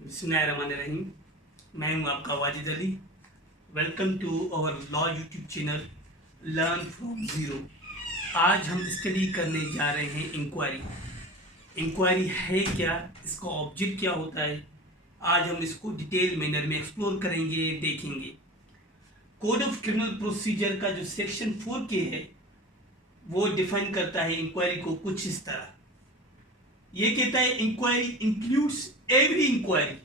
बिस्मिल्लाहिर्रहमानिर्रहीम। मैं हूं आपका Wajid Ali. Welcome to our law YouTube channel learn from zero. आज हम स्टडी करने जा रहे हैं इंक्वायरी। इंक्वायरी है क्या, इसका ऑब्जेक्ट क्या होता है, आज हम इसको डिटेल मैनर में एक्सप्लोर करेंगे, देखेंगे। कोड ऑफ क्रिमिनल प्रोसीजर का जो सेक्शन 4K है वो डिफाइन करता है इंक्वायरी को कुछ इस तरह। ये कहता है inquiry includes every inquiry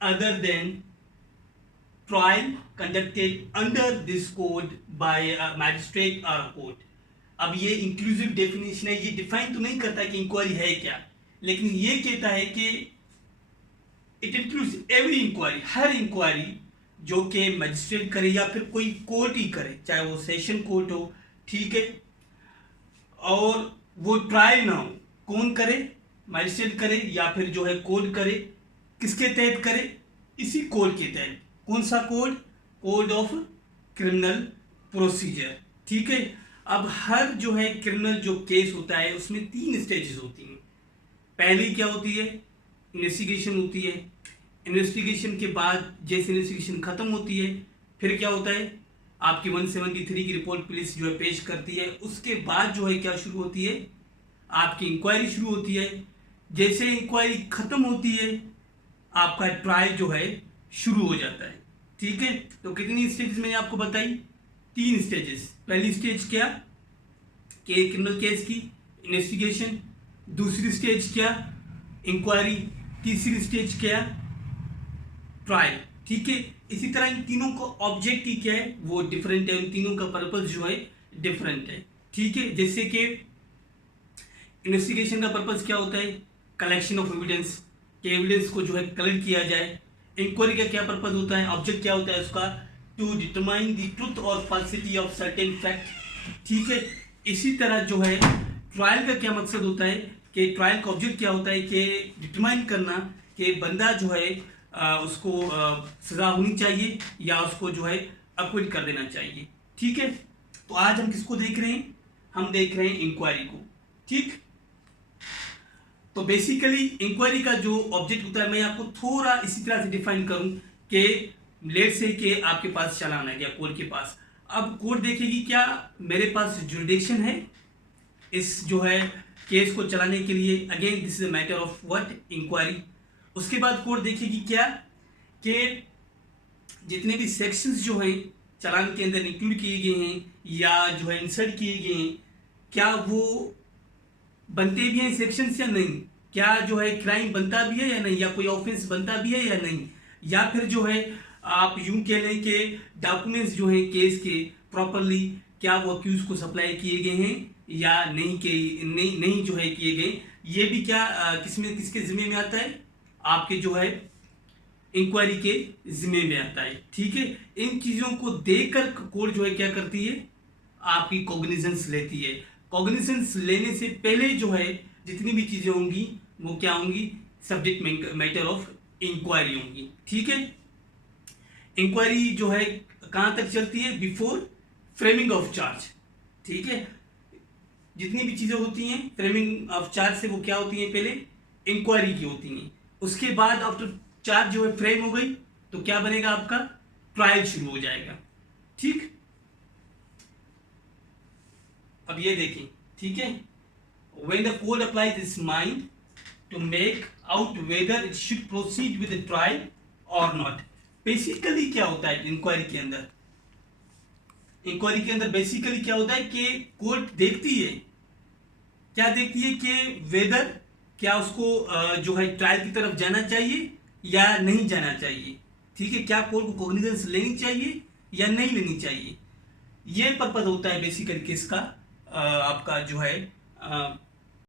other than trial conducted under this code by a magistrate or court. अब ये इंक्लूसिव डेफिनेशन है, ये डिफाइन तो नहीं करता कि इंक्वायरी है क्या, लेकिन ये कहता है कि इट इंक्लूड्स एवरी इंक्वायरी, हर इंक्वायरी जो कि मैजिस्ट्रेट करे या फिर कोई कोर्ट ही करे, चाहे वो सेशन कोर्ट हो, ठीक है, और वो ट्रायल ना हो, कौन करे, मैजिस्ट्रेट करे या फिर जो है कोर्ट करे, किसके तहत करे, इसी कोड के तहत। कौन सा code? Code of criminal procedure, ठीक है। अब हर जो है क्रिमिनल जो केस होता है उसमें 3 स्टेजेस होती हैं। पहली क्या होती है? इन्वेस्टिगेशन होती है। इन्वेस्टिगेशन के बाद जैसे इन्वेस्टिगेशन खत्म होती है फिर क्या होता है, आपकी 173 की रिपोर्ट पुलिस जो है पेश करती है। उसके बाद जो है क्या शुरू होती है, आपकी इंक्वायरी शुरू होती है। जैसे इंक्वायरी खत्म होती है आपका ट्रायल जो है शुरू हो जाता है, ठीक है। तो कितनी स्टेजेस मैंने आपको बताई? 3 स्टेजेस। पहली स्टेज क्या कि क्रिमिनल केस की इन्वेस्टिगेशन, दूसरी स्टेज क्या, इंक्वायरी, तीसरी स्टेज क्या, ट्रायल, ठीक है। इसी तरह इन तीनों का ऑब्जेक्ट ही क्या है, वो डिफरेंट है, उन तीनों का पर्पस जो है डिफरेंट है, ठीक है। जैसे कि इन्वेस्टिगेशन का पर्पस क्या होता है? कलेक्शन ऑफ एविडेंस, के एविडेंस को जो है कलेक्ट किया जाए। इंक्वायरी का क्या पर्पस होता है, ऑब्जेक्ट क्या होता है उसका? टू डिटरमाइन द ट्रुथ और फॉल्सिटी ऑफ सर्टेन फैक्ट, ठीक है। इसी तरह जो है ट्रायल का क्या मकसद होता है कि ट्रायल का ऑब्जेक्ट क्या होता है कि डिटरमाइन करना कि बंदा जो है उसको सजा होनी चाहिए या उसको जो है अक्विट कर देना चाहिए, ठीक है। तो आज हम किसको देख रहे हैं? हम देख रहे हैं इंक्वायरी को, ठीक। तो बेसिकली इंक्वायरी का जो ऑब्जेक्ट होता है, मैं आपको थोड़ा इसी तरह से डिफाइन करूं कि लेट से कि आपके पास चालान है या कोर्ट के पास। अब कोर्ट देखेगी क्या मेरे पास जुरिडिक्शन है इस जो है केस को चलाने के लिए। Again this is a matter of what, inquiry. उसके बाद कोर्ट देखेगी क्या कि जितने भी सेक्शंस जो हैं चालान के अंदर इंक्लूड किए गए हैं या जो है इंसर्ट किए गए हैं, क्या वो बनते भी हैं सेक्शंस या नहीं, क्या जो है क्राइम बनता भी है या नहीं, या कोई ऑफेंस बनता भी है या नहीं, या फिर जो है आप यूं कह लें कि डॉक्यूमेंट्स जो हैं केस के प्रॉपरली क्या वो अक्यूज को सप्लाई किए गए हैं या नहीं के नहीं जो है किए गए। ये भी क्या किसमें किसके जिम्मे में आता है? आपके जो है इंक्वायरी के जिम्मे में आता है, ठीक है। इन चीज़ों को देखकर कोर्ट जो है क्या करती है, आपकी कॉग्निजेंस लेती है। कॉग्निजेंस लेने से पहले जो है जितनी भी चीज़ें होंगी वो क्या होंगी, सब्जेक्ट मैटर ऑफ इंक्वायरी होंगी, ठीक है। इंक्वायरी जो है कहाँ तक चलती है? बिफोर फ्रेमिंग ऑफ चार्ज, ठीक है। जितनी भी चीज़ें होती हैं फ्रेमिंग ऑफ चार्ज से वो क्या होती हैं, पहले इंक्वायरी की होती हैं। उसके बाद आफ्टर चार्ज जो है फ्रेम हो गई तो क्या बनेगा, आपका ट्रायल शुरू हो जाएगा, ठीक। अब ये देखें, ठीक है। When the court applies its mind to make out whether it should proceed with the trial or not. Basically क्या होता है इंक्वायरी के अंदर? इंक्वायरी के अंदर बेसिकली क्या होता है कि कोर्ट देखती है, क्या देखती है कि वेदर क्या उसको जो है ट्रायल की तरफ जाना चाहिए या नहीं जाना चाहिए, ठीक है। क्या कोर्ट को कॉग्निजेंस लेनी चाहिए या नहीं लेनी चाहिए, ये पर्पज होता है बेसिकली किसका, आपका जो है